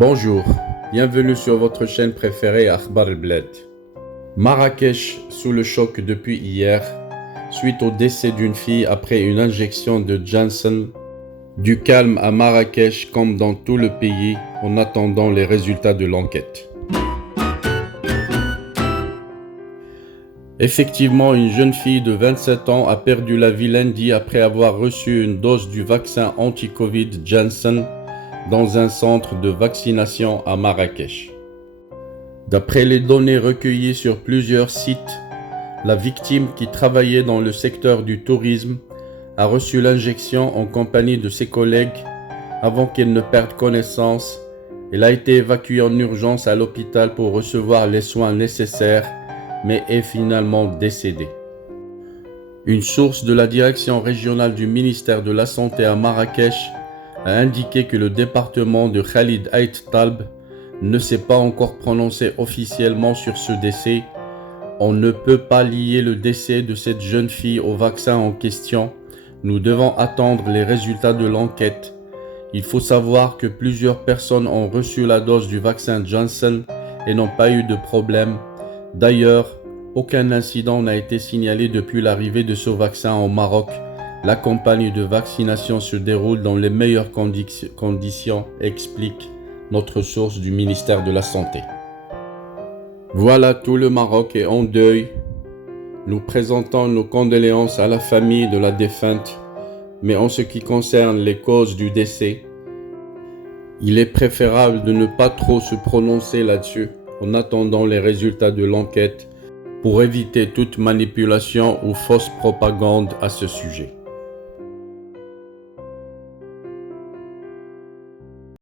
Bonjour, bienvenue sur votre chaîne préférée Akhbar al-Bled. Marrakech sous le choc depuis hier, suite au décès d'une fille après une injection de Janssen. Du calme à Marrakech comme dans tout le pays en attendant les résultats de l'enquête. Effectivement, une jeune fille de 27 ans a perdu la vie lundi après avoir reçu une dose du vaccin anti-Covid Janssen dans un centre de vaccination à Marrakech. D'après les données recueillies sur plusieurs sites, la victime qui travaillait dans le secteur du tourisme a reçu l'injection en compagnie de ses collègues avant qu'elle ne perde connaissance. Elle a été évacuée en urgence à l'hôpital pour recevoir les soins nécessaires, mais est finalement décédée. Une source de la direction régionale du ministère de la Santé à Marrakech a indiqué que le département de Khalid Ait Talb ne s'est pas encore prononcé officiellement sur ce décès. On ne peut pas lier le décès de cette jeune fille au vaccin en question. Nous devons attendre les résultats de l'enquête. Il faut savoir que plusieurs personnes ont reçu la dose du vaccin Janssen et n'ont pas eu de problème. D'ailleurs, aucun incident n'a été signalé depuis l'arrivée de ce vaccin au Maroc. La campagne de vaccination se déroule dans les meilleures conditions, explique notre source du ministère de la Santé. Voilà, tout le Maroc est en deuil. Nous présentons nos condoléances à la famille de la défunte, mais en ce qui concerne les causes du décès, il est préférable de ne pas trop se prononcer là-dessus en attendant les résultats de l'enquête pour éviter toute manipulation ou fausse propagande à ce sujet.